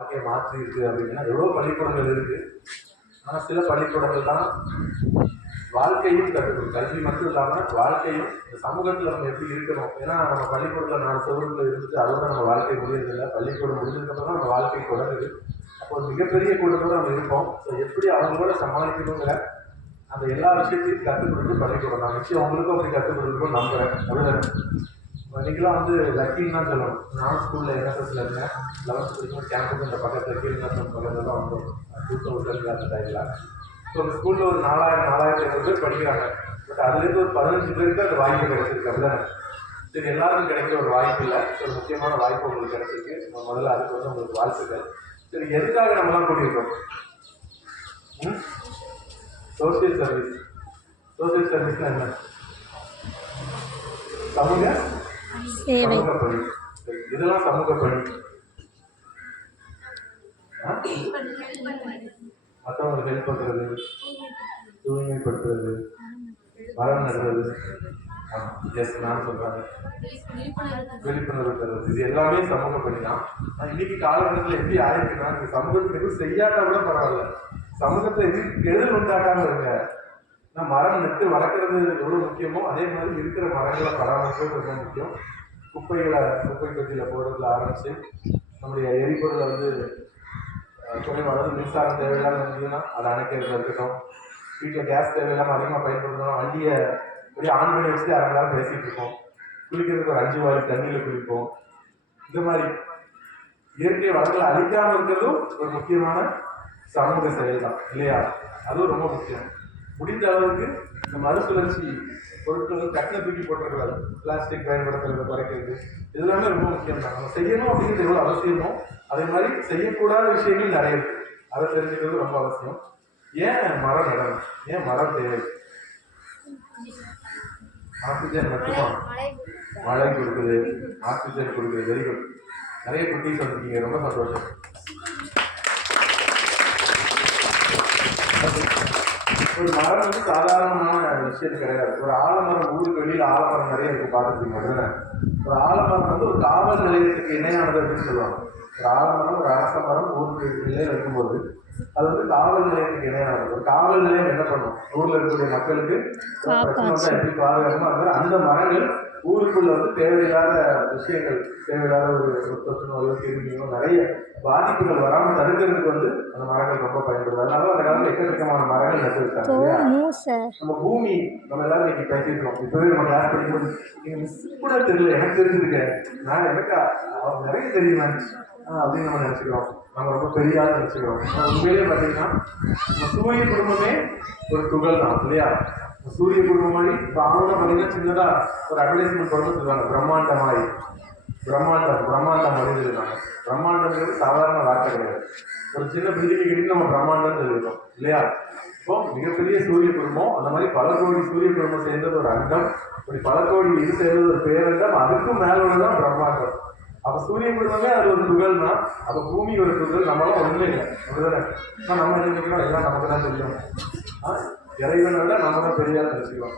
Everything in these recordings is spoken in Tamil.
வாழ்க்கையை மாற்றி இருக்கு அப்படின்னா எவ்வளோ பள்ளிக்கூடங்கள் இருக்கு. ஆனால் சில பள்ளிக்கூடங்கள் தான் வாழ்க்கையும் கற்றுக்கணும். கல்வி மட்டும் இல்லாமல் வாழ்க்கையும் இந்த சமூகத்தில் நம்ம எப்படி இருக்கணும். ஏன்னா நம்ம பள்ளிக்கூடத்தில் 4 சதுரத்தில் இருந்துட்டு அதோட நம்ம வாழ்க்கை முடியறதில்லை. பள்ளிக்கூடம் முடிஞ்சதுக்கப்புறம் தான் நம்ம வாழ்க்கை தொடங்குது. அப்போ ஒரு மிகப்பெரிய கூட்டத்தோடு நம்ம இருப்போம். ஸோ எப்படி அவங்களோட சமாளிக்கணுங்கிற அந்த எல்லா விஷயத்தையும் கற்றுக் கொடுத்து பள்ளிக்கூடம் நான் நிச்சயம் அவங்களுக்கும் அப்படி கற்றுக் கொடுக்கணும்னு நம்புகிறேன். அப்படிதானே இன்றைக்கெலாம் வந்து லக்கின்னு தான் சொல்லணும். நான் ஸ்கூலில் என்எஸ்எஸ்ல இருந்தேன். 11th படிக்கும்போது கேம்பஸ் இந்த பக்கத்தில் கீழ்நத்தம் பக்கத்தில் தான் வந்தோம். 2000 அந்த டைமில். ஸோ அந்த ஸ்கூலில் ஒரு 4500 பேர் படிக்கிறாங்க. பட் அதுலேருந்து ஒரு 15 பேருக்கு அந்த வாய்ப்பு கிடைச்சிருக்கு. அப்படிதானே சரி, எல்லாருக்கும் கிடைக்கிற ஒரு வாய்ப்பு இல்லை. ஒரு முக்கியமான வாய்ப்பு உங்களுக்கு கிடைச்சிருக்கு. முதல்ல அதுக்கு வந்து உங்களுக்கு வாழ்த்துக்கள். சரி, எதுக்காக நம்மலாம் கூட்டியிருக்கோம்? Social service. சோசியல் சர்வீஸ்னா என்ன? சமூக பணி. இதெல்லாம் சமூக பணி. மற்றவங்களுக்கு ஹெல்ப் பண்ணுறது, தூய்மைப்படுத்துறது, மரம் நடுறது, நான் சொல்றாங்க விழிப்புணர்வு தருவது, இது எல்லாமே சமூக பணி தான். இன்னைக்கு காலகட்டத்தில் எப்படி ஆயிருக்குன்னா, இந்த சமூகத்துக்கு எதுவும் செய்யாட்டா கூட பரவாயில்ல, சமூகத்தை எதுவும் கெடுதல் உண்டாக்காம இருங்க. மரம் நட்டு வளர்க்குறது எவ்வளோ முக்கியமோ அதே மாதிரி இருக்கிற மரங்களை பராமரிக்கிறது ரொம்ப முக்கியம். குப்பை தொட்டியில் போடுறதுல ஆரம்பித்து நம்முடைய எரிபொருளை வந்து குறைவாக மின்சாரம் தேவையில்லாமல் இருந்ததுன்னா அதை அணைக்கிறது இருக்கட்டும். வீட்டில் கேஸ் தேவையில்லாமல் அதிகமாக பயன்படுத்தணும். வண்டியை அப்படியே ஆன் பண்ணி வச்சுட்டு அரை மணி நேரம் பேசிகிட்டு இருக்கோம். குளிக்கிறதுக்கு ஒரு 5 வாரி தண்ணியில் குளிப்போம். இந்த மாதிரி இயற்கை வளங்களை அழிக்காமல் இருக்கிறதும் ஒரு முக்கியமான சமூக செயல் தான் இல்லையா? அதுவும் ரொம்ப முக்கியம். முடிந்த அளவுக்கு இந்த மறுசுழற்சி பொருட்கள் கட்டின தூக்கி போட்டுருக்கூடாது. பிளாஸ்டிக் பயன்படுத்துறதை குறைக்கிறது இதெல்லாமே ரொம்ப முக்கியம் தான். நம்ம செய்யணும் அப்படிங்கிறது எவ்வளோ அவசியமோ அதே மாதிரி செய்யக்கூடாத விஷயங்கள் நிறைய இருக்கு. அதை தெரிஞ்சுக்கிறது ரொம்ப அவசியம். ஏன் மரம் நடணும்? ஏன் மரம் தேவை? ஆக்சிஜன் மட்டுமா? மழை கொடுக்குது, ஆக்சிஜன் கொடுக்குது. Very good. நிறைய குட்டீஸ் வந்துருக்கீங்க, ரொம்ப சந்தோஷம். ஒரு மரம் வந்து சாதாரணமான விஷயம் கிடையாது. ஒரு ஆலமரம், ஊருக்கு வெளியில் ஆலமரம் நிறைய இருக்கு, பார்த்துருக்கீங்க. ஒரு ஆலமரம் வந்து ஒரு காவல் நிலையத்துக்கு இணையானது அப்படின்னு சொல்லுவாங்க. ஒரு ஆலமரம், ஒரு அரச மரம் ஊருக்கு நிலையில் இருக்கும்போது அது வந்து காவல் நிலையத்துக்கு இணையானது. ஒரு காவல் நிலையம் என்ன பண்ணும்? ஊரில் இருக்கக்கூடிய மக்களுக்கு பிரச்சனை வந்து எப்படி பாதுகாக்கணும், அது அந்த மரங்கள் ஊருக்குள்ள வந்து தேவையில்லாத விஷயங்கள், தேவையில்லாத ஒரு தொற்று நோயோ கிருமியோ நிறைய பாதிப்புகள் வராமல் தடுக்கிறதுக்கு வந்து அந்த மரங்கள் ரொம்ப பயன்படுது. அதனால அந்த காலத்தில் எக்கச்சக்கமான மரங்கள் நட்டு வச்சாங்க இல்லையா? நம்ம பூமி நம்ம எல்லாரும் இன்னைக்கு பேசியிருக்கோம். இப்பவே நம்ம கிளாஸ் படிக்கும்போது நீங்க மிஸ் கூட தெரியல, எனக்கு தெரிஞ்சிருக்கேன், நான் எனக்கு அவங்க நிறைய தெரியுமே அப்படின்னு நம்ம நினைச்சுக்கிறோம். நம்ம ரொம்ப பெரிய ஆள் நினைச்சுக்கிறோம். உண்மையிலேயே பார்த்தீங்கன்னா நம்ம சூரிய குடும்பமே ஒரு துகள் தான் இல்லையா? சூரிய குடும்பம் மாதிரி இப்போ அவங்க பார்த்தீங்கன்னா சின்னதாக ஒரு அட்வர்டைஸ்மெண்ட் பண்ணி சொல்லுவாங்க, பிரம்மாண்டம் மாதிரி. பிரம்மாண்டம் அப்படின்னு சொல்லுவாங்க. பிரம்மாண்டம்ங்கிறது சாதாரண வார்த்தை கிடையாது. ஒரு சின்ன பில்டிங் கிட்ட நம்ம பிரம்மாண்டம் சொல்லியிருக்கோம் இல்லையா? இப்போ மிகப்பெரிய சூரிய குடும்பம், அந்த மாதிரி பல கோடி சூரிய குடும்பம் சேர்ந்தது ஒரு அங்கம். இப்படி பல கோடி இது சேர்ந்தது ஒரு பேரண்டம், அதுக்கும் மேல உள்ளதான் பிரம்மாண்டம். அப்போ சூரிய குடும்பமே அது ஒரு துகள்னா, அப்போ பூமி ஒரு துகள், நம்மளாம் ஒன்றுமே இல்லை. அப்படிதானே? நம்ம என்ன நினைக்கிறோம், எல்லாம் நமக்கு தான் தெரியும், இறைவனை விட நம்ம தான் பெரியார் நினைச்சுக்கிறோம்.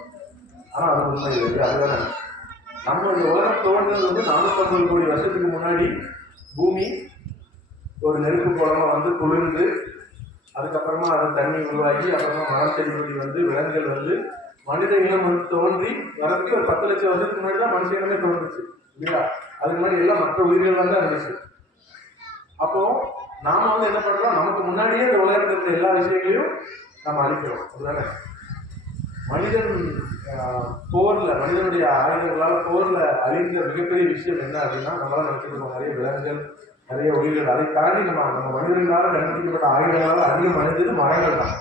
ஆனால் அது உண்மை இல்லை. அதுதானே நம்மளுடைய உலகம் தோன்றது வந்து 450 கோடி வருஷத்துக்கு முன்னாடி பூமி ஒரு நெருப்பு குளமா வந்து குளிர்ந்து, அதுக்கப்புறமா அது தண்ணி உருவாகி, அப்புறமா மரம் செடி கொடி வந்து விலங்குகள் வந்து மனித இனம் வந்து தோன்றி வரதுக்கு ஒரு 10 லட்சம் வருஷத்துக்கு முன்னாடி தான் மனுஷ இனமே தோன்றுச்சு இல்லையா? அதுக்கு முன்னாடி எல்லாம் மற்ற உயிர்கள் வந்து இருந்துச்சு. அப்போ நாம வந்து என்ன பண்றோம், நமக்கு முன்னாடியே இந்த உலகத்தில் இருந்த எல்லா விஷயங்களையும் நம்ம அழிக்கிறோம். அதுதானே மனிதன் போர்ல, மனிதனுடைய ஆயுதங்களால் போர்ல அழிந்த மிகப்பெரிய விஷயம் என்ன அப்படின்னா, நம்மளால நினைச்சிருக்கோம் நிறைய விலங்குகள், நிறைய உயிர்கள். அதை தாண்டி நம்ம மனிதர்களால் கண்டுபிடிக்கப்பட்ட ஆயுதங்களால் அதிகம் அழிஞ்சது மரங்கள் தான்.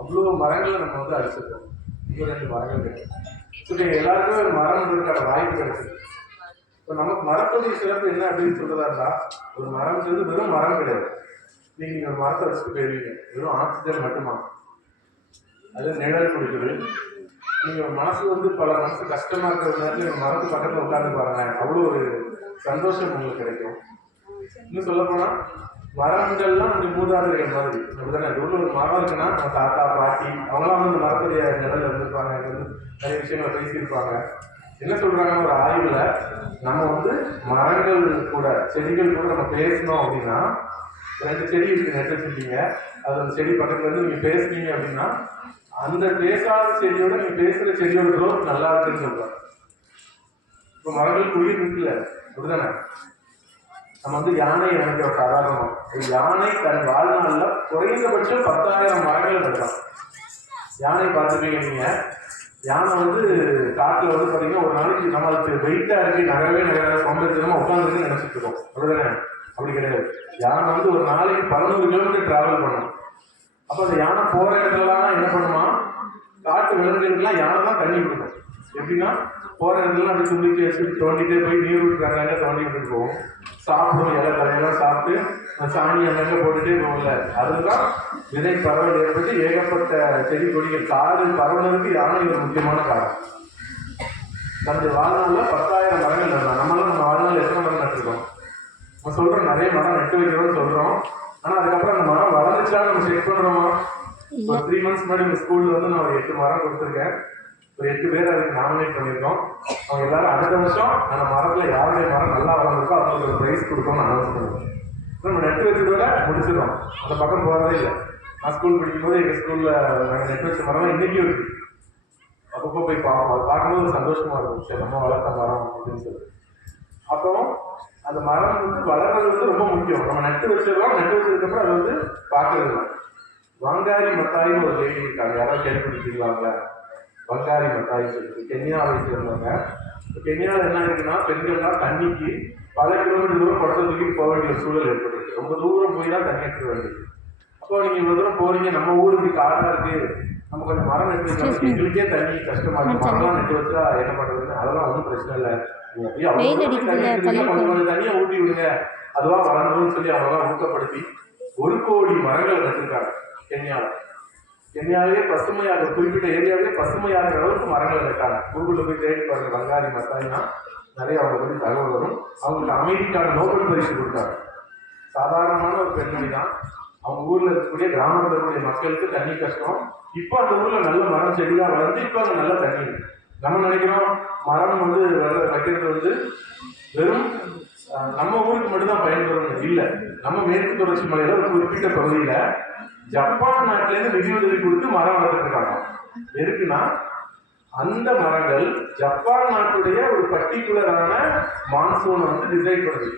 அவ்வளோ மரங்களை நம்ம வந்து அழிச்சிருக்கோம். 2 மரங்கள் கிடையாது. எல்லாருக்குமே ஒரு மரம் வாய்ப்பு கிடைச்சது. இப்போ நமக்கு மரத்துடைய சிறப்பு என்ன அப்படின்னு சொல்றதா இருந்தா, ஒரு மரம் வெறும் மரம் கிடையாது. நீங்க ஒரு மரத்தை வச்சுட்டு போயிருவீங்க, வெறும் ஆக்சிஜன் மட்டுமா? அது நிழல் கொடுக்குது. நீங்க மனசு வந்து மனசு கஷ்டமா இருக்கிற நேரத்தில் நீங்க மரத்து பக்கத்துல உட்கார்ந்து பாருங்க, அவ்வளோ ஒரு சந்தோஷம் உங்களுக்கு கிடைக்கும். இன்னும் சொல்ல போனா மரங்கள்லாம் அந்த மூதாதைகள் மாதிரி. அப்படிதானே? ஒரு மரம் இருக்குன்னா நம்ம தாத்தா பாட்டி அவங்களாம் வந்து மரத்துடைய நிழல் இருந்திருப்பாங்க, நிறைய விஷயங்களை பேசியிருப்பாங்க. என்ன சொல்றாங்க, ஒரு ஆய்வுல நம்ம வந்து மரங்கள் கூட செடிகள் கூட நம்ம பேசணும் அப்படின்னா 2 செடி இருக்கு, நெட் வச்சிருக்கீங்க. அது அந்த செடி பக்கத்துல இருந்து நீங்க பேசுனீங்க அப்படின்னா அந்த பேசாத செடியோட நீங்க பேசுற செடியோட க்ரோத் நல்லா இருக்குன்னு சொல்றோம். இப்போ மரங்களுக்கு உயிர் இருக்குல்ல, அப்படிதானே? நம்ம வந்து யானை நினைக்கிற சாதாரணம். ஒரு யானை தன் வாழ்நாளில் குறைந்தபட்சம் 10,000 மரங்கள் நடக்கலாம். யானை பார்த்துருப்பீங்க நீங்க. யானை வந்து காட்டுல வந்து பாத்தீங்கன்னா ஒரு நாளைக்கு நம்மளுக்கு வெயிட்டா இருக்கு, நகரவே நகர சோம்பேறித்தனமா உட்காந்துருக்கு நினைச்சிட்டு இருக்கோம், அப்படிதானே? அப்படி கிடையாது. யானை வந்து ஒரு நாளைக்கு 11 கிலோமீட்டர் டிராவல் பண்ணும். அப்ப அந்த யானை போற இடத்துலலாம் என்ன பண்ணுமா, காட்டு விலங்குகளுக்குலாம் யானை தான் தண்ணி கொடுக்கும். எப்படின்னா போற இடத்துல அப்படி துண்டிட்டு வச்சு தோண்டிட்டே போய் நீர் விட்டுறாங்க, தோண்டி விட்டுட்டு போகும். சாப்பிடும், இலை தலையெல்லாம் சாப்பிட்டு சாணி அங்கங்க போட்டுட்டே போகல. அதுதான் விதை பரவல் ஏற்பட்டு ஏகப்பட்ட செடி கொடிகள் காடு பரவலுக்கு யானை ஒரு முக்கியமான காரணம். தன்னுடைய வாழ்நாளில் 10,000 மரங்கள் நடலாம். நம்மளாம் நம்ம வாழ்நாள் எத்தனை மரம் நட்டுருக்கோம்? நம்ம சொல்றோம் நிறைய மரம் நட்டு வைக்கிறோம்னு சொல்றோம். ஆனா அதுக்கப்புறம் அந்த மரம் வளர்ந்துச்சா நம்ம செக் பண்றோமா? ஒரு 3 months முன்னாடி உங்க ஸ்கூல்ல வந்து நான் ஒரு 8 மரம் கொடுத்துருக்கேன். ஒரு 8 பேர் அதுக்கு நாமினேட் பண்ணியிருக்கோம். அவங்க எல்லாரும் அடுத்த வருஷம் அந்த மரத்துல யாருடைய மரம் நல்லா வளர்ந்துருக்கோ அவங்களுக்கு ஒரு ப்ரைஸ் கொடுக்கணும்னு அனௌன்ஸ் பண்ணுவோம். நம்ம நட்டு வச்சதோட முடிச்சிடும், அந்த பக்கம் போறதே இல்லை. நான் ஸ்கூல் படிக்கும் போது எங்க ஸ்கூல்ல நாங்கள் நட்டு வச்ச மரம் இன்னைக்கும் இருக்கு. அப்பப்போ போய் பார்ப்போம். அது பார்க்கும்போது சந்தோஷமா இருக்கும், சரி நம்ம வளர்த்த மரம் அப்படின்னு சொல்லி. அப்போ அந்த மரம் வந்து வளர்றது வந்து ரொம்ப முக்கியம். நம்ம நட்டு வச்சிருக்கோம், நட்டு வச்சதுக்கப்புறம் அதை வந்து பார்க்கறது இல்லை. வங்காரி மத்தாயின்னு ஒரு லேடி இருக்காங்க, யாராவது கேள்விப்பட்டிருக்கீங்களாங்களா? வங்காரி மத்தாய் சொல்லிட்டு கென்யாவை சேர்ந்தவங்க. கென்யாவில் என்ன இருக்குன்னா பெண்கள்லாம் தண்ணிக்கு பல கிலோமீட்டர் தூரம் குடத்தை தூக்கிட்டு போக வேண்டிய சூழல் ஏற்படுது. ரொம்ப தூரம் போய் தான் தண்ணி எடுத்துக்க வேண்டியது. அப்போ நீங்க இவ்வளவு தூரம் போறீங்க, நம்ம ஊருக்கு காடா இருக்கு, நம்ம கொஞ்சம் மரம் நட்டு வச்சா எங்களுக்கே தண்ணி கஷ்டமா இருக்கு, மரம் நட்டு வச்சா என்ன பண்றதுன்னு. அதெல்லாம் ஒன்றும் பிரச்சனை இல்லை, கொஞ்சம் தண்ணியை ஊட்டி விடுங்க, அதுவா வளர்ந்தோம்னு சொல்லி அவங்களாம் ஊக்கப்படுத்தி 1 கோடி மரங்களை நட்டுருக்காங்க கென்யாவில். கென்யாவிலே பசுமையாக குறிப்பிட்ட ஏரியாவிலே பசுமையாகிற அளவுக்கு மரங்களை நட்டாங்க. கூகுள்ல போய் தேடி பாருங்க, வங்காரி மத்தாய்னா நிறைய அவங்க பற்றி தகவல் வரும். அவங்களுக்கு அமைதிக்கான நோபல் பரிசு கொடுத்தாங்க. சாதாரணமான ஒரு பெண்மணி தான். அவங்க ஊர்ல இருக்கக்கூடிய கிராமத்தில் இருக்கக்கூடிய மக்களுக்கு தண்ணி கஷ்டம். இப்போ அந்த ஊர்ல நல்ல மரம் செடியாக வளர்ந்து இப்போ அங்கே நல்ல தண்ணி இருக்கு. நம்ம நினைக்கிறோம் மரம் வந்து வைக்கிறது வந்து வெறும் நம்ம ஊருக்கு மட்டும்தான் பயன்படுறது இல்லை. நம்ம மேற்கு தொடர்ச்சி மலையில ஒரு குறிப்பிட்ட பகுதியில ஜப்பான் நாட்டில இருந்து நிதியுதவி கொடுத்து மரம் வளர்த்துருக்காங்க. எதுக்குன்னா அந்த மரங்கள் ஜப்பான் நாட்டுடைய ஒரு பர்டிகுலரான மான்சூனை வந்து டிசைட் பண்ணுது.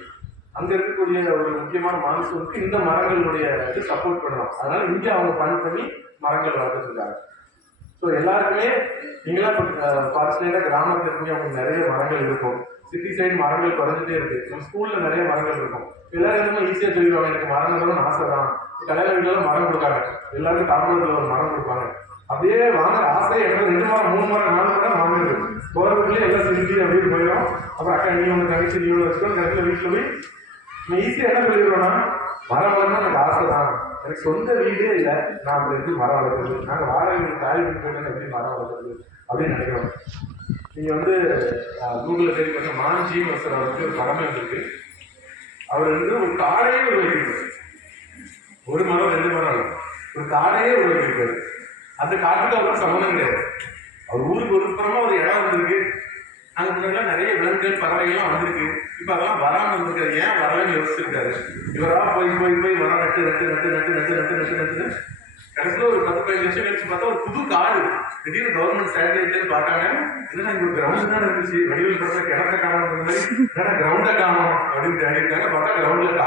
அங்க இருக்கக்கூடிய ஒரு முக்கியமான மான்சூனுக்கு இந்த மரங்களுடைய சப்போர்ட் பண்ணலாம். அதனால இங்கே அவங்க ஃபண்ட் பண்ணி மரங்கள் வளர்த்துருக்காங்க. ஸோ எல்லாருக்குமே நீங்களாம் ஃபாரஸ்ட்லேயே கிராமத்தில் இருக்கீங்க, அவங்களுக்கு நிறைய மரங்கள் இருக்கும். சிட்டி சைடு மரங்கள் குறைஞ்சிட்டே இருக்கு. நம்ம ஸ்கூல்ல நிறைய மரங்கள் இருக்கும். எல்லாரும் எதுவுமே ஈஸியாக சொல்லிடுவாங்க, எனக்கு மரம் நடணும்னு ஆசை தான். கல்யாண வீட்டுல மரம் கொடுக்காங்க, எல்லாருக்கும் தாமரத்தில் ஒரு மரம் கொடுப்பாங்க. அப்படியே வாங்குற ஆசையை எனக்கு 2 மரம் 3 மரம் 4 மரம் வாங்குறது. போகிற வீட்லேயே எல்லாம் செஞ்சு அப்படின்னு போயிடும். அப்புறம் அக்கா நீ ஒன்று தங்கச்சி நீ ஒன்று வச்சுக்கணும். கடைசியில் வீட்டில் போய் நம்ம ஈஸியாக என்ன சொல்லிடுவோம்னா, மரம் வளர்னா எனக்கு ஆசை தான், எனக்கு சொந்த வீடே இல்லை, நான் அப்படி எப்படி மரம் வளர்க்குறது, நாங்கள் வாடகை தாய் வீட்டு போயிட்டு எப்படி மரம் வளர்க்குறது அப்படின்னு நினைக்கிறோம். நீங்கள் வந்து கூகுளில் தேடி பண்ண மான்ஜின்னு ஒருத்தர் ஒரு படமே இருக்கு. அவர் வந்து ஒரு காடையே உருவாக்கியிருக்காரு. 1 மரம் 2 மரம் இல்லை, ஒரு காடையே உருவாக்கியிருக்காரு. அந்த காட்டுக்கு அவருக்கு சம்மந்தம் கிடையாது. அவர் ஊருக்கு ஒதுக்குறமா ஒரு இடம் வந்திருக்கு. அங்கே முன்னாடிலாம் நிறைய விலங்குகள் பறவைகள்லாம் வந்திருக்கு. இப்போ அதெல்லாம் வராமல் இருந்திருக்காரு. ஏன் வரலன்னு யோசிச்சிருக்காரு. இவராக போய் போய் போய் வர நட்டு நட்டு நட்டு நட்டு நட்டு நட்டு நட்டு நட்டு கடைசியில் ஒரு 10-15 வருஷம் கழிச்சு பார்த்தா ஒரு புது காடு. திடீர்னு கவர்மெண்ட் சேட்டலைட்லேருந்து பார்த்தாங்க, என்னன்னா இங்கே கிரவுண்ட் தான் இருந்துச்சு, வடிவில் பார்த்தா கிணக்க காணும் மாதிரி, ஏன்னா கிரவுண்டை காணும் அப்படின்னு தேடிருக்காங்க. பார்த்தா கிரவுண்டில்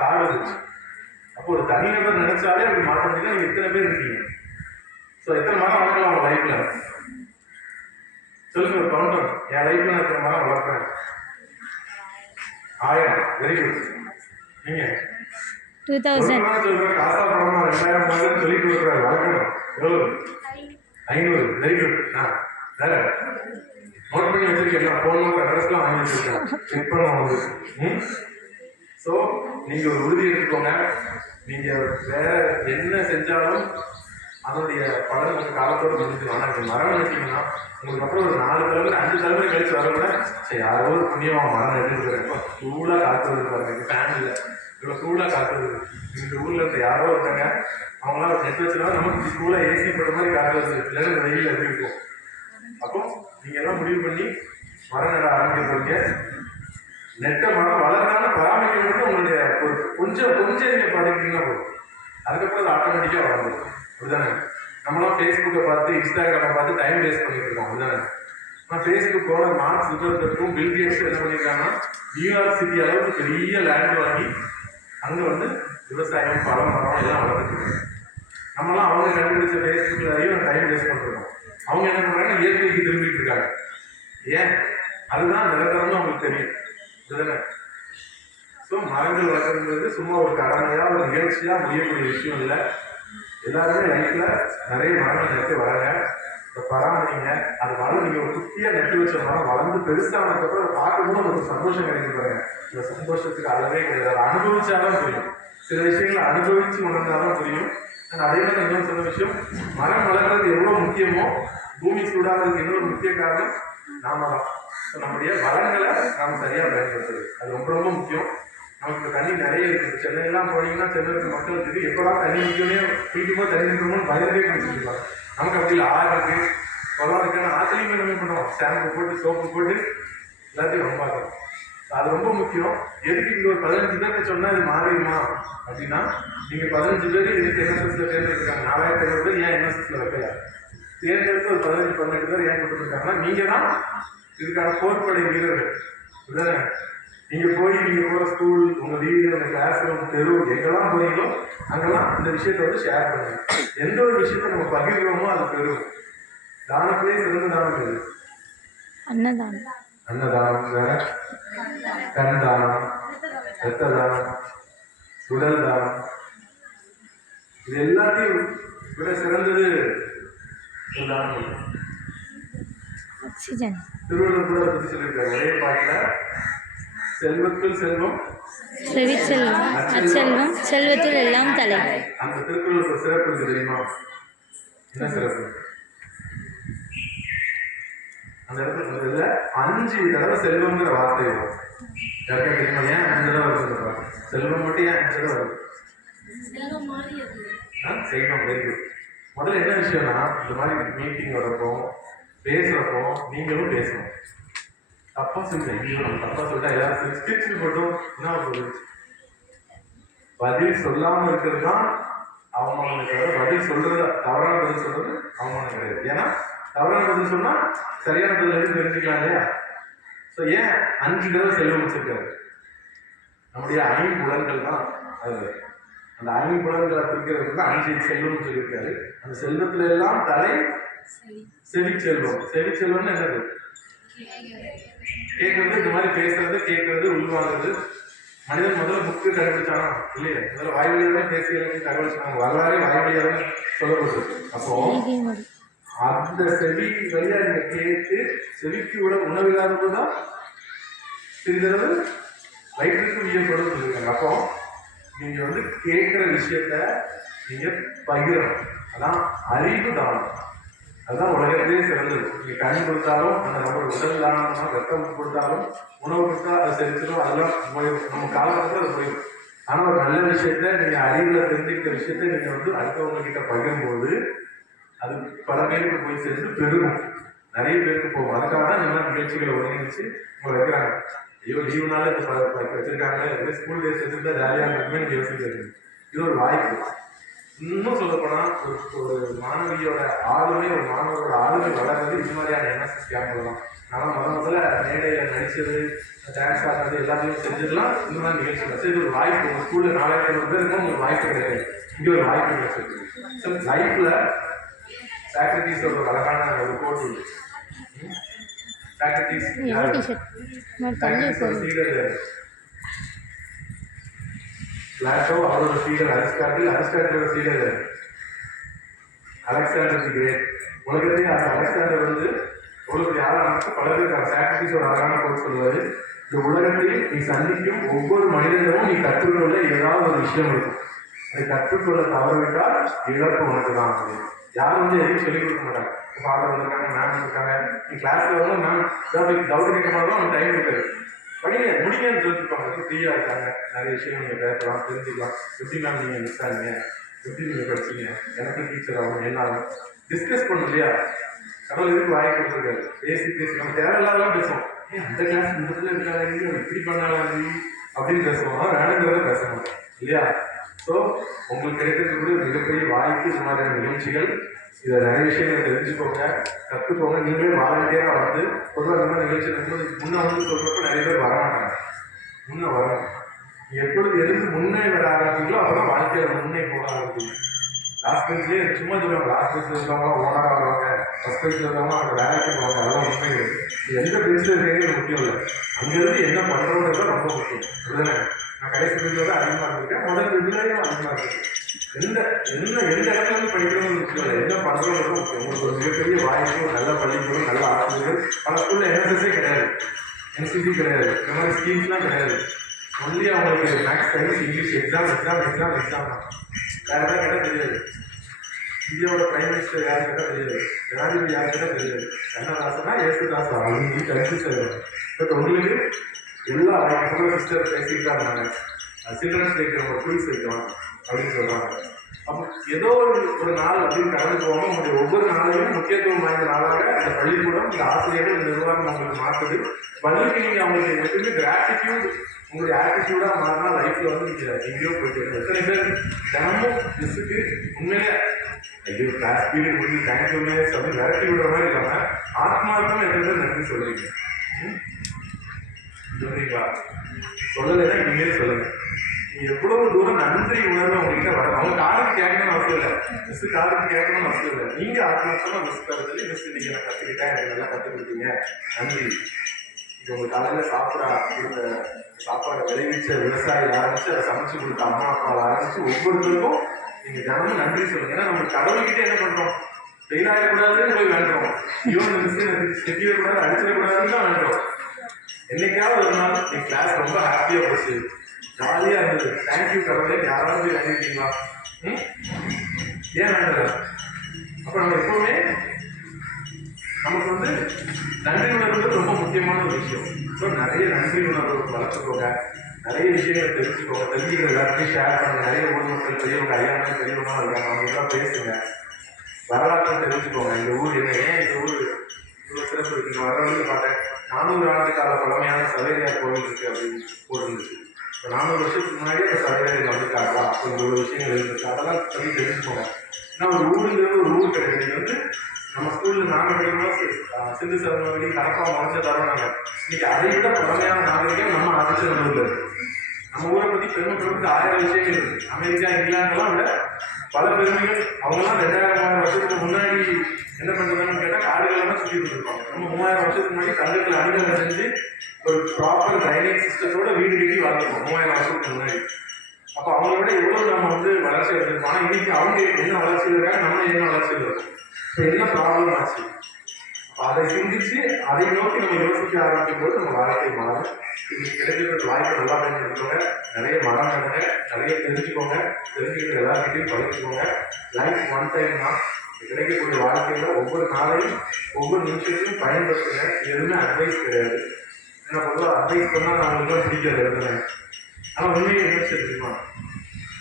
காடு இருந்துச்சு. அப்போ ஒரு தனிநபர் நினைச்சாலே அப்படி மாற்றம்னா நீங்கள் எத்தனை பேர் இருக்கீங்க? ஸோ எத்தனை மரம் வளர்க்கலாம் உங்க லைஃப்ல சொல்லுங்க, ஒரு கவுண்டர். என் லைஃப்ல நான் எத்தனை மரம் வளர்க்குறேன்? 1000. Very good. நீங்க 2000 சொல்றேன். காசா படமா 2000 மாதிரி சொல்லிட்டு இருக்கிறாரு. வளர்க்கணும் எவ்வளவு? 500. Very good. வேற நோட் பண்ணி வச்சிருக்கேன். போன் நம்பர் அட்ரஸ்லாம் வாங்கி வச்சிருக்கேன், செக் பண்ண வந்து. ஸோ நீங்க ஒரு உறுதி எடுத்துக்கோங்க. நீங்க வேற என்ன செஞ்சாலும் அதனுடைய பலன் உங்க காலத்தோடு முடிஞ்சிடும். ஆனால் இப்போ மரம் நட்டீங்கன்னா உங்களுக்கு அப்புறம் ஒரு 4 தலைமுறை 5 தலைமுறை கழிச்சு வர கூட சரி யாரோ ஒரு புண்ணியமாக மரம் நட்டுருக்கிறப்ப சூடாக காற்று இருப்பாங்க. ஃபேன் இல்லை, இவ்வளோ சூடாக காற்று வருது. இந்த ஊரில் இருந்த யாரோ இருக்காங்க, அவங்களாம் நெட் வச்சுருந்தா நமக்கு சூடாக ஏசி போட்ட மாதிரி காற்று வருது, இல்லைன்னா இந்த வெயில் எப்படி இருக்கும். அப்போ நீங்கள் எல்லாம் முடிவு பண்ணி மரம் நட ஆரம்பிக்க போறீங்க. நெட்ட மரம் வளர்ந்தாலும் பராமரிக்கிறது உங்களுடைய ஒரு கொஞ்சம் நீங்கள் படிக்கிறீங்கன்னா போதும், அதுக்கப்புறம் அது ஆட்டோமேட்டிக்காக வளர்ந்துடும். அப்படிதானே? நம்மளாம் ஃபேஸ்புக்கை பார்த்து இன்ஸ்டாகிராமை பார்த்து டைம் வேஸ்ட் பண்ணிட்டு இருக்கோம். அப்படிதானே? ஆனால் ஃபேஸ்புக்கோட மார்க் சுகர்க்கும் பில் கேட்ஸ் என்ன பண்ணியிருக்காங்கன்னா நியூயார்க் சிட்டி அளவுக்கு பெரிய லேண்ட் வாங்கி அங்கே வந்து விவசாயம், பழம், மரம் எல்லாம் வளர்த்துட்டு நம்மளாம் அவங்க கண்டுபிடிச்ச ஃபேஸ்புக்கில் டைம் வேஸ்ட் பண்ணிருக்கோம். அவங்க என்ன பண்ணுறாங்க, இயற்கைக்கு திரும்பிட்டு இருக்காங்க. ஏன்? அதுதான் நிரந்தரம்னு அவங்களுக்கு தெரியும். இதுதானே? ஸோ மரங்கள் வளர்க்குறது சும்மா ஒரு கடமையாக ஒரு நிகழ்ச்சியாக முடியக்கூடிய விஷயம் இல்லை. எல்லாருமே லைஃப்பில் நிறைய மரங்கள் நட்டு வளருங்க, இப்போ பராமரிங்க. அது வளர்ந்து நீங்கள் ஒரு குட்டியாக நட்டு வச்ச மரம் வளர்ந்து பெருசானதுக்கப்புறம் அதை பார்க்கும்போது ஒரு சந்தோஷம் கிடைக்கும் பாருங்க. இந்த சந்தோஷத்துக்கு அளவே கிடையாது. அதை அனுபவிச்சாலும் புரியும். சில விஷயங்களை அனுபவித்து உணர்ந்தாலும் புரியும். அதே மாதிரி இன்னொரு சொன்ன விஷயம், மரம் வளர்க்குறது எவ்வளோ முக்கியமோ பூமி சூடாகிறதுக்கு இன்னொரு முக்கிய காரணம் நாம தான். நம்முடைய வளங்களை நாம் சரியாக பயன்படுத்துறது அது ரொம்ப ரொம்ப முக்கியம். நமக்கு தண்ணி நிறைய இருக்குது. சென்னையெல்லாம் போனீங்கன்னா சென்னையில் மக்களுக்கு எப்போதான் தண்ணி முக்கியமே குளிக்கும்போது தண்ணி நிற்கணும்னு பயந்தே குளிச்சுருப்பாங்க. நமக்கு அப்படி இல்லை, ஆறு இருக்கு, குளம் இருக்குன்னு ஆற்றுலையுமே என்ன பண்ணுவோம், ஷாம்பு போட்டு சோப்பு போட்டு எல்லாத்தையும் ரொம்ப பார்க்கணும். அது ரொம்ப முக்கியம். எதுக்கு இங்கே ஒரு 15 பேருக்கு சொன்னால் இது மாறிடுமா அப்படின்னா, நீங்கள் 15 பேர் இதுக்கு என்எஸ்எஸ்ல தேர்ந்தெடுக்காங்க. 4500 பேர் ஏன் என்எஸ்எஸ்ல வைக்கல? தேர்ந்தெடுத்து ஒரு 15-18 பேர் ஏன் கொடுத்துருக்காங்கன்னா, நீங்கள் தான் இதுக்கான போர்ப்படை வீரர்கள். இதுதானே? நீங்கள் போகிற ஸ்கூல், உங்கள் வீடு, உங்கள் கிளாஸ் ரூம், தெரு எங்கெல்லாம் போறீங்களோ அங்கெல்லாம் இந்த விஷயத்தை வந்து ஷேர் பண்ணுங்க. எந்த ஒரு விஷயத்தை நம்ம பகிர்றோமோ அது பெரும். தானத்திலே சிறந்த தானம் எது? அன்னதானம். அன்னதானம் வேற, கண் தானம், ரத்த தானம், உடல் தானம். இது எல்லாத்தையும் விட சிறந்தது ஒரு தானம். ஆக்சிஜன். திருவள்ளுவர் கூட பற்றி சொல்லியிருக்காரு ஒரே பாட்டில, செல்வத்தில் செல்வம், செவிச்செல்வம், அச்செல்வம், செல்வத்தில் எல்லாம் தலை. அந்த திருக்குறளுக்கு ஒரு சிறப்பு இருக்கு தெரியுமா? என்ன சிறப்பு? அந்த இடத்துல 5 தடவை செல்வங்கிற வார்த்தை வரும். யாருக்கா தெரியுமா ஏன் 5 தடவை வருது? செல்வம் மட்டும் ஏன் 5 தடவை வருது? செல்வம் வெரி குட். முதல்ல என்ன விஷயம்னா, இந்த மாதிரி மீட்டிங் வரப்போ பேசுறப்போ நீங்களும் பேசணும். தப்பா சொல்லிட்டேன், நம்ம தப்பா சொல்லிட்டா எல்லாரும் ஸ்கிரிப்ட் போட்டும் என்ன போகுது? பதில் சொல்லாம இருக்கிறது தான் அவமானம் கிடையாது. பதில் சொல்றது, தவறான பதில் சொல்றது அவமானம் கிடையாது. ஏன்னா தவறான பதில் சொன்னா சரியான பதில் எதுவும் தெரிஞ்சுக்கலாம் இல்லையா? ஸோ ஏன் 5 தடவை செல்வம் வச்சிருக்காரு? நம்முடைய 5 புலன்கள் தான் அது. அந்த 5 புலன்களை பிரிக்கிறதுக்கு தான் 5 செல்வம்னு சொல்லியிருக்காரு. அந்த செல்வத்துல எல்லாம் தலை செவிச்செல்வம். செவிச்செல்வம்னு என்னது? கேட்கறது, இந்த மாதிரி பேசுறது, கேட்கறது, உள்வாங்கிறது. மனிதன் முதல்ல புக்கு கண்டுபிடிச்சானா இல்லையா? முதல்ல வாய்வழியாக பேசி தகவல் சொன்னாங்க. வரலாறு வாய்வழியாக சொல்லப்படுது. அப்போ அந்த செவி வழியா நீங்க கேட்டு செவிக்கு உணவில்லாத தான் சிறிதளவு வயிற்றுக்கு உயர்படும் சொல்லியிருக்காங்க. அப்போ நீங்க வந்து கேட்கிற விஷயத்த நீங்க பகிரணும். அதான் அறிவு தானம். அதுதான் உலகத்திலே சிறந்தது. நீங்க கண் கொடுத்தாலும் அந்த நம்ம உடல் தானமா, ரத்தம் கொடுத்தாலும், உணவு கொடுத்தா அது செலுத்தணும். அதெல்லாம் போயிடும், நம்ம காலகட்டத்தில் அது போயிடும். ஆனா ஒரு நல்ல விஷயத்த நீங்க அறிவுல தெரிஞ்சுக்கிட்ட விஷயத்த நீங்க வந்து அடுத்தவங்க கிட்ட பகிரும்போது அது பல பேருக்கு போய் சேர்ந்து பெருகும், நிறைய பேருக்கு போகும். அதுக்காக தான் இந்த மாதிரி நிகழ்ச்சிகளை ஒருங்கிணைச்சு உங்களை வைக்கிறாங்க. ஐயோ லீவுனால இப்போ வச்சிருக்காங்க, இதே ஸ்கூல் டேஸ் வச்சுருந்தா ஜாலியாக இருக்குமே நீங்கள் யோசிக்கிறது. இது ஒரு வாய்ப்பு. இன்னும் சொல்லப்போனால் ஒரு மாணவியோட ஆளுமை, ஒரு மாணவரோட ஆளுமை வளர்றது இந்த மாதிரியான என்எஸ்எஸ் கேம்ப்ல தான். நான் முதல்ல மேடையில் நடிச்சது, டான்ஸ் ஆடுறது எல்லாத்தையும் செஞ்சதுலாம் இந்த மாதிரி நிகழ்ச்சி வச்சு இது ஒரு வாய்ப்பு. உங்கள் ஸ்கூலில் 4000 பேர் இருக்கும், உங்களுக்கு வாய்ப்பு கிடையாது. இங்கே ஒரு வாய்ப்பு கிடைச்சிருக்கு. ஸோ லைஃப்பில் சாக்ரட்டிஸோட ஒரு அழகான ஒரு கோட் உண்டு. சாக்ரட்டிஸ் பிளாட்டோ, அவரோட சீடர் அரிஸ்டாட்டில், அரிஸ்டாட்டிலோட சீடர் அலெக்சாண்டர் தி கிரேட். உலகத்தையே அலெக்சாண்டர் வந்து உலகத்தை யாரும் பல பேர் சாக்ரட்டிஸ் ஒரு அழகான கோட் சொல்லுவாரு. இந்த உலகத்தில் நீ சந்திக்கும் ஒவ்வொரு மனிதனிடமும் நீ கற்றுக்கொள்ள ஏதாவது ஒரு விஷயம் இருக்கும். அதை கற்றுக்கொள்ள தவறிவிட்டால் இழப்பு உனக்கு தான். யாரும் வந்து எதையும் சொல்லிக் கொடுக்க மாட்டாங்க. ஃபாதர் வந்திருக்காங்க, மேம் இருக்காங்க, நீ கிளாஸ்ல வந்து மேம் ஏதாவது டவுட் கேட்க மாதிரி அவங்க டைம் இருக்காது. படிங்க முடிங்கன்னு சொல்லிருப்பாங்க. ஃப்ரீயாக இருக்காங்க, நிறைய விஷயம் நீங்கள் பேசலாம், தெரிஞ்சுக்கலாம். எப்படி மேம் நீங்கள் மிஸ் ஆனீங்க, எப்படி நீங்கள் படிச்சீங்க, எனக்கு டீச்சர் ஆகும், என்ன ஆகும் டிஸ்கஸ் பண்ணும் இல்லையா? கடவுள் எதுக்கு வாய் கொடுத்துருக்காரு? பேசி நம்ம தேவையில்லாதெல்லாம் பேசுவோம். அந்த கிளாஸ் இந்த பிள்ளை இருக்காங்க, இப்படி பண்ணாலும் அப்படின்னு பேசுவாங்க, வேணுங்கிறத பேச மாட்டோம் இல்லையா? ஸோ உங்களுக்கு கிடைக்கக்கூடிய மிகப்பெரிய வாய்ப்பு இந்த மாதிரியான நிகழ்ச்சிகள். இதை நிறைய விஷயங்களை தெரிஞ்சுக்கோங்க, கற்றுக்கோங்க. நீங்களே வாலண்டியராக வந்து பொதுவாக இந்த மாதிரி நிகழ்ச்சி இருக்கும்போது முன்ன வந்து சொல்றப்ப நிறைய பேர் வரமாட்டாங்க. முன்ன வரணும். எப்பொழுது எதுக்கு முன்னே வர ஆரம்பிங்களோ அப்பதான் வாழ்க்கையில முன்னே போக ஆரம்பிக்கும். லாஸ்ட் பெஞ்ச்லேயே சும்மா சொல்லுவாங்க, லாஸ்ட் பெஞ்சில் இருக்கவங்க ஓனர் ஆகுவாங்க, ஃபஸ்ட் பெஞ்சில் இருக்கவங்க அவங்க வேலைக்கு போவாங்க. அதெல்லாம் உண்மை கிடையாது. எந்த பெஞ்சில் இருக்கிறது முக்கியம் இல்லை, அங்கேருந்து என்ன பண்ணுறோன்றது ரொம்ப முக்கியம். அப்படிதானே? நான் கடைசி பெஞ்சில் தான் அதிகமாக இருந்திருக்கேன், முதல் பெஞ்சிலேயும் அதிகமாக இருக்கேன். எந்த இடத்துல இருந்து படிக்கிறோம்னு முக்கியம் இல்லை, என்ன பண்ணுறோன்றது முக்கியம். உங்களுக்கு ஒரு மிகப்பெரிய வாய்ப்பு, ஒரு நல்ல பள்ளிக்கூடம், நல்ல ஆசிரியர்கள். பல ஸ்கூலில் என்எஸ்எஸ்ஸே கிடையாது, என்சிசி கிடையாது, இந்த மாதிரி ஸ்கீம்ஸ்லாம் கிடையாது. ஒன்லி அவங்களுக்கு மேக்ஸ், சயின்ஸ், இங்கிலீஷ் எக்ஸாம் தான். வேறு எதாவது கேட்டால் தெரியாது. இந்தியாவோட பிரைம் மினிஸ்டர் யாரும் கேட்டால் தெரியாது, ஜனாதிபதி யாரும் கேட்டால் தெரியாது. கண்ணதாசனா ஏசுதாசா அப்படின்னு கன்ஃபியூஸ் ஆகிடும். பட் உங்களுக்கு எல்லா வாய்ப்புகளும் சிஸ்டர் பேசிட்டு தான் இருந்தாங்க. சில்ட்ரன்ஸ் டேக்கு நம்ம குயிஸ் வைக்கலாம் அப்படின்னு சொல்கிறாங்க. அப்போ ஏதோ ஒரு நாள் அப்படின்னு கடந்து போகாமல் உங்களுடைய ஒவ்வொரு நாளையும் முக்கியத்துவம் வாய்ந்த நாளாக இந்த பள்ளிக்கூடம், இந்த ஆசிரியர்கள், இந்த நிர்வாகம் உங்களுக்கு மாற்றுது. பதிலுக்கு நீங்கள் அவங்களுக்கு எப்பவுமே கிராட்டிடியூட், உங்களுடைய ஆட்டிடியூடாக மாறினா லைஃப்பில் வந்து நீங்கள் எங்கேயோ போயிட்டு எத்தனை பேர் தினமும் மிஸ்ஸுக்கு உண்மையிலே ஐயோ கிளாஸ் பீரியட் முடிஞ்சு தேங்க்யூ மிஸ் அப்படின்னு விரட்டி விடுற மாதிரி இல்லாமல் ஆத்மார்த்தமாக எத்தனை பேர் நன்றி சொல்லுவீங்க? சொல்றீங்களா? சொல்லலைன்னா இனிமேல் சொல்லுங்க. நீங்க எவ்வளவு தூரம் நன்றி உணர்வு உங்ககிட்ட வர, அவங்க காருக்கு கேட்கணும்னு அவசியம் இல்லை, மிஸ் காருக்கு கேட்கணும்னு அவசியம் இல்லை. நீங்க ஆத்மார்த்தமா மிஸ் கருத்துல மிஸ் நீங்க நான் கற்றுக்கிட்டேன், எனக்கு நல்லா கற்றுக் கொடுத்தீங்க, நன்றி. இது உங்க காலையில் கொடுத்த சாப்பாடை விளைவிச்ச விவசாயி ஆரம்பிச்சு அதை சமைச்சு கொடுத்த அம்மா அப்பாவை ஆரம்பிச்சு ஒவ்வொருத்தருக்கும் நீங்க தினமும் நன்றி சொல்லுங்க. ஏன்னா நம்ம கடவுள்கிட்ட என்ன பண்றோம், ஃபெயில் ஆகக்கூடாதுன்னு போய் வேண்டுறோம். ஐயோ இந்த மிஸ் திட்டிடக்கூடாது, அடிச்சிடக்கூடாதுன்னு தான் வேண்டுறோம். என்னைக்காவது ஒரு நாள் என் கிளாஸ் ரொம்ப ஹாப்பியாக போச்சு, ஜாலியாக இருந்தது, தேங்க்யூ கடவுளே யாராவது போய் வேண்டிருக்கீங்களா? ஏன் வேண்டல? அப்போ நம்ம எப்பவுமே நமக்கு வந்து நன்றி உணர்வு ரொம்ப முக்கியமான ஒரு விஷயம். ஸோ நிறைய நன்றி உணர்வு வளர்த்துக்கோங்க, நிறைய விஷயங்களை தெரிஞ்சுக்கோங்க, தெரிஞ்சுக்கிற எல்லாத்தையும் ஷேர் பண்ணுங்க. நிறைய ஊர் மக்கள் பெரியவங்க, ஐயாமே பெரியவங்க இருக்காங்க, அவங்க எல்லாம் பேசுங்க, வரலாற்றை தெரிஞ்சுக்கோங்க. இந்த ஊர் என்ன, ஏன் இந்த ஊர் இவ்வளோ சிறப்பு இருக்கு. நான் வர வந்து பார்த்தேன், 400 ஆண்டு கால பழமையான சவேரியார் கோவில் இருக்கு அப்படின்னு போட்டுருந்துச்சு. இப்போ 400 வருஷத்துக்கு முன்னாடியே அந்த சவேரியார் வந்துட்டாங்களா, அப்போ இவ்வளோ விஷயங்கள் இருந்துச்சு, அதெல்லாம் சொல்லி தெரிஞ்சுக்கோங்க. ஏன்னா ஒரு ஊருங்கிறது ஒரு ஊர் கிடையாது. இது வந்து நம்ம ஸ்கூலில் நாங்கள் படிக்கும்போது சிந்து சரணவெளி கரப்பா மறைஞ்ச தரோம். நாங்கள் இன்னைக்கு அதை விட பழமையான நாகரிகம் நம்ம ஆதிச்சநல்லூரில் இருக்கு. நம்ம ஊரை பற்றி பெருமைப்படுறது 1000 விஷயங்கள் இருக்கு. அமெரிக்கா, இங்கிலாந்தெல்லாம் விட பல பெருமைகள். அவங்கெல்லாம் 2000 வருஷத்துக்கு முன்னாடி என்ன பண்ணுறாங்கன்னு கேட்டால் காடுகளெல்லாம் சுற்றிட்டு இருப்பாங்க. நம்ம 3000 வருஷத்துக்கு முன்னாடி கல்லுக்களை அணிகளை செஞ்சு ஒரு ப்ராப்பர் ட்ரைனேஜ் சிஸ்டத்தோட வீடு கட்டி வாழ்ந்துருக்கோம் 3000 வருஷத்துக்கு முன்னாடி. அப்போ அவங்கள விட எவ்வளோ நம்ம வந்து வளர்ச்சி எடுத்துருக்கோம். ஆனால் இன்னைக்கு அவங்க என்ன வளர்ச்சியில் இருக்காங்க, நம்ம என்ன வளர்ச்சியில் இருக்கோம், இப்போ என்ன ப்ராப்ளம் ஆச்சு. அப்போ அதை சிந்திச்சு அதை நோக்கி நம்ம யோசிக்க ஆரம்பிக்கும் போது நம்ம வாழ்க்கை மாறும். இன்னைக்கு கிடைக்கிற வாய்ப்பை நல்லா பயன்படுத்திக்கோங்க, நிறைய மரம் நடுங்க, நிறைய தெரிஞ்சுக்கோங்க, தெரிஞ்சுக்கிட்டு எல்லாருக்கிட்டையும் படிச்சுக்கோங்க. லைஃப் ஒன் டைம் தான். கிடைக்கக்கூடிய வாழ்க்கையில் ஒவ்வொரு நாளையும் ஒவ்வொரு நிமிஷத்தையும் பயன்படுத்துங்க. எதுவுமே அட்வைஸ் கிடையாது. ஏன்னா பொதுவாக அட்வைஸ் பண்ணால் நம்மளுக்கு பிடிக்காது எழுதுனேன். ஆனால் உண்மையை என்ன தெரியுமா,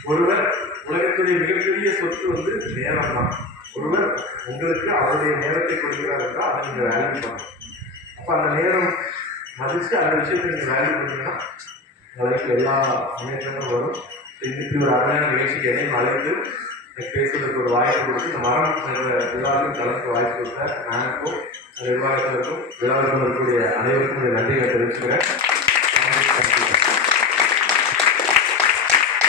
ஒருவர் உலகத்துடைய மிகப்பெரிய சொத்து வந்து நேரம் தான். ஒருவர் உங்களுக்கு அவருடைய நேரத்தை கொடுக்கிறார் என்றால் அதை நீங்கள் வேல்யூ பண்ணணும். அப்போ அந்த நேரம் மதித்து அந்த விஷயத்தை நீங்கள் வேல்யூ பண்ணீங்கன்னா லைஃப்பில் எல்லா முன்னேற்றமும் வரும். இன்னைக்கு ஒரு அருமையான நிகழ்ச்சிக்கு என்னையும் அழைத்து எனக்கு பேசுவதற்கு ஒரு வாய்ப்பு கொடுத்து இந்த மரம் விழாவிலும் கலந்து வாய்ப்பு கொடுத்த நானுக்கும் நிர்வாகத்திற்கும் விழாவிற்கும் இருக்கக்கூடிய அனைவருக்கும் நன்றிகளை தெரிவிச்சுக்கிறேன்.